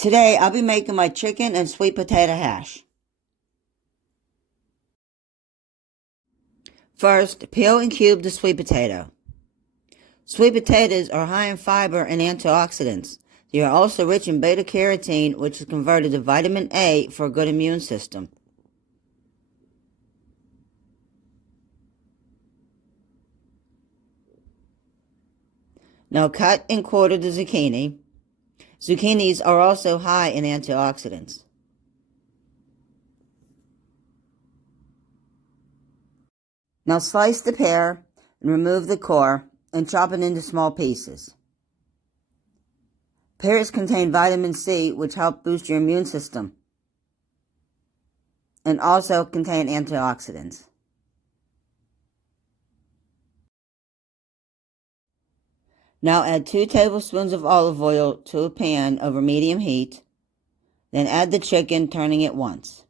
Today, I'll be making my chicken and sweet potato hash. First, peel and cube the sweet potato. Sweet potatoes are high in fiber and antioxidants. They are also rich in beta-carotene, which is converted to vitamin A for a good immune system. Now cut and quarter the zucchini. Zucchinis are also high in antioxidants. Now slice the pear and remove the core and chop it into small pieces. Pears contain vitamin C, which helps boost your immune system, and also contain antioxidants. Now add 2 tablespoons of olive oil to a pan over medium heat. Then add the chicken, turning it once.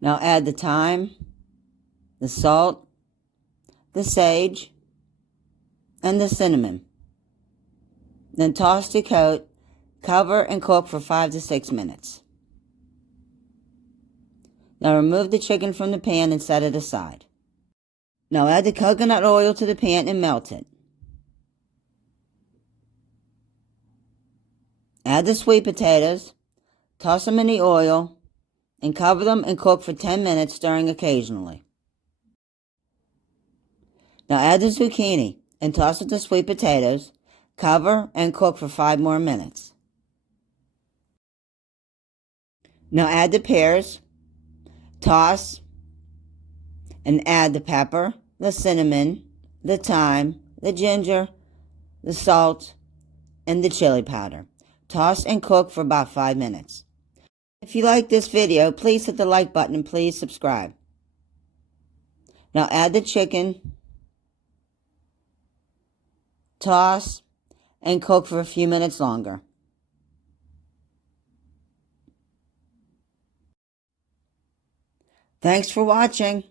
Now add the thyme, the salt, the sage, and the cinnamon. Then toss to coat, cover and cook for 5 to 6 minutes. Now remove the chicken from the pan and set it aside. Now add the coconut oil to the pan and melt it. Add the sweet potatoes, toss them in the oil, and cover them and cook for 10 minutes, stirring occasionally. Now add the zucchini and toss it to sweet potatoes, cover and cook for 5 more minutes. Now add the pears, toss, and add the pepper, the cinnamon, the thyme, the ginger, the salt, and the chili powder. Toss and cook for about 5 minutes. If you like this video, please hit the like button and please subscribe. Now add the chicken, toss, and cook for a few minutes longer. Thanks for watching.